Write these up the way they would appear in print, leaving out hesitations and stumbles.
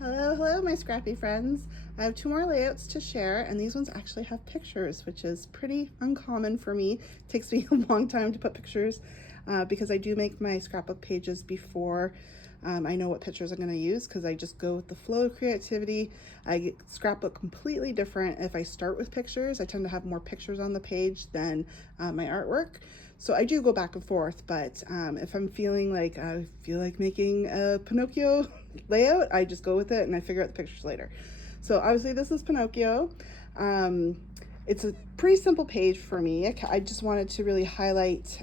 Hello, my scrappy friends. I have two more layouts to share, and these ones actually have pictures, which is pretty uncommon for me. It takes me a long time to put pictures because I do make my scrapbook pages before I know what pictures I'm going to use, because I just go with the flow of creativity. I scrapbook completely different if I start with pictures. I tend to have more pictures on the page than my artwork. So I do go back and forth, but if I'm feeling like I feel like making a Pinocchio layout, I just go with it and I figure out the pictures later. So obviously this is Pinocchio. It's a pretty simple page for me. I just wanted to really highlight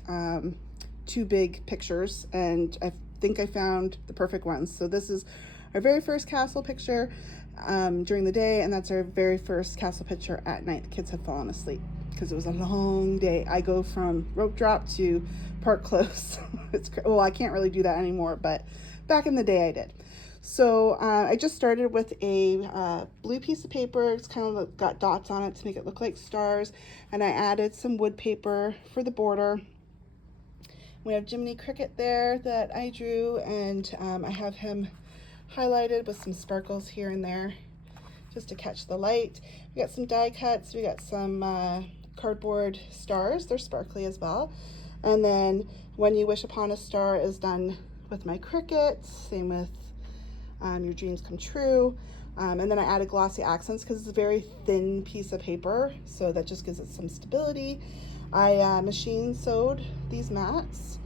two big pictures, and I think I found the perfect ones. So this is our very first castle picture during the day, and that's our very first castle picture at night. The kids had fallen asleep because it was a long day. I go from rope drop to park close. Well, I can't really do that anymore, but back in the day I did. So I just started with a blue piece of paper. It's kind of got dots on it to make it look like stars, and I added some wood paper for the border. We have Jiminy Cricket there that I drew, and I have him highlighted with some sparkles here and there just to catch the light. We got some die cuts. We got some cardboard stars. They're sparkly as well. And then When You Wish Upon a Star is done with my cricket. Same with Your Dreams Come True. And then I added glossy accents because it's a very thin piece of paper, so that just gives it some stability. I machine sewed these mats.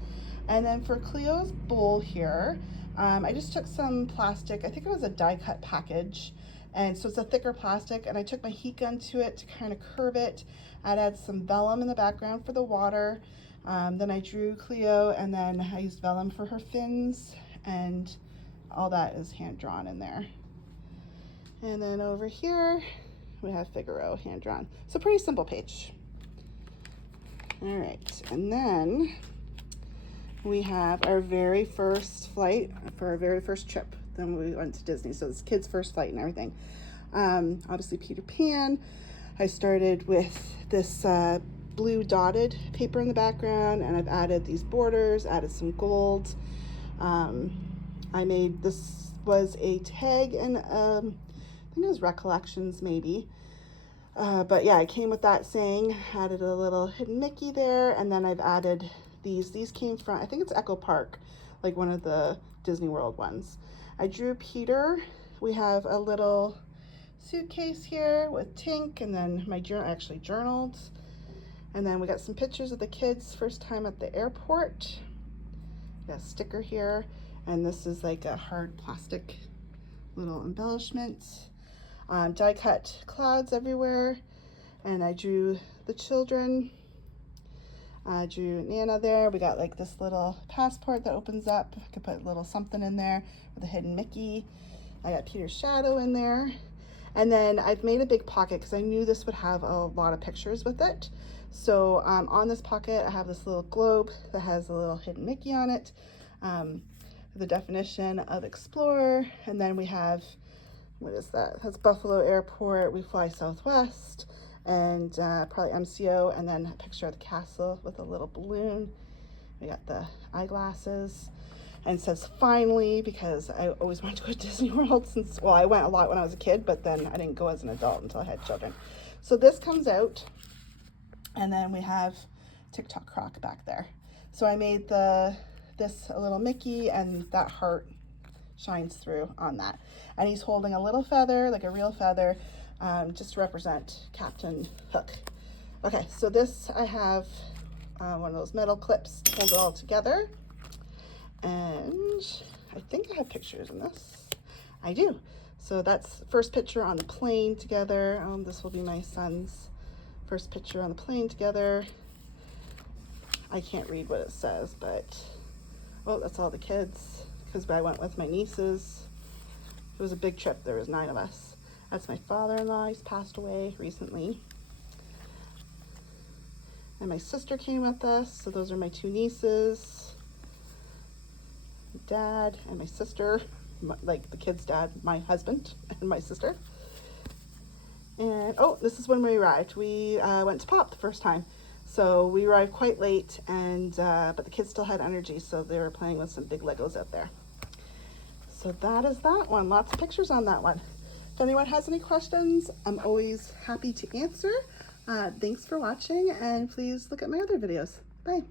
And then for Cleo's bowl here, I just took some plastic. I think it was a die cut package. And so it's a thicker plastic, and I took my heat gun to it to kind of curve it. I'd add some vellum in the background for the water. Then I drew Cleo, and then I used vellum for her fins, and all that is hand drawn in there. And then over here, we have Figaro hand drawn. So pretty simple page. All right, and then we have our very first flight for our very first trip. Then we went to Disney, so it's kids' first flight and everything. Obviously Peter Pan. I started with this blue dotted paper in the background, and I've added these borders, added some gold. I made, this was a tag, and I think it was Recollections maybe. But yeah, I came with that saying, added a little hidden Mickey there, and then I've added these. These came from, I think it's Echo Park, like one of the Disney World ones. I drew Peter. We have a little suitcase here with Tink, and then my journal, I actually journaled. And then we got some pictures of the kids' first time at the airport. Got a sticker here, and this is like a hard plastic little embellishment. Die cut clouds everywhere, and I drew the children. I drew Nana there. We got like this little passport that opens up. I could put a little something in there with a hidden Mickey. I got Peter's shadow in there. And then I've made a big pocket because I knew this would have a lot of pictures with it. So on this pocket, I have this little globe that has a little hidden Mickey on it. The definition of explorer. And then we have, what is that? That's Buffalo Airport. We fly Southwest, and probably MCO, and then a picture of the castle with a little balloon. We got the eyeglasses, and it says finally, because I always wanted to go to Disney World since, well, I went a lot when I was a kid, but then I didn't go as an adult until I had children. So this comes out, and then we have TikTok Croc back there. So I made this a little Mickey, and that heart shines through on that. And he's holding a little feather, like a real feather, just to represent Captain Hook. Okay, so this, I have one of those metal clips to hold it all together. And I think I have pictures in this. I do. So that's first picture on the plane together. This will be my son's first picture on the plane together. I can't read what it says, but, oh, that's all the kids, because I went with my nieces. It was a big trip. There was 9 of us. That's my father-in-law. He's passed away recently. And my sister came with us. So those are my 2 nieces. Dad and my sister, like the kid's dad, my husband, and my sister. And oh, this is when we arrived. We went to Pop the first time. So we arrived quite late, and but the kids still had energy, so they were playing with some big Legos out there. So that is that one. Lots of pictures on that one. If anyone has any questions, I'm always happy to answer. Thanks for watching, and please look at my other videos. Bye.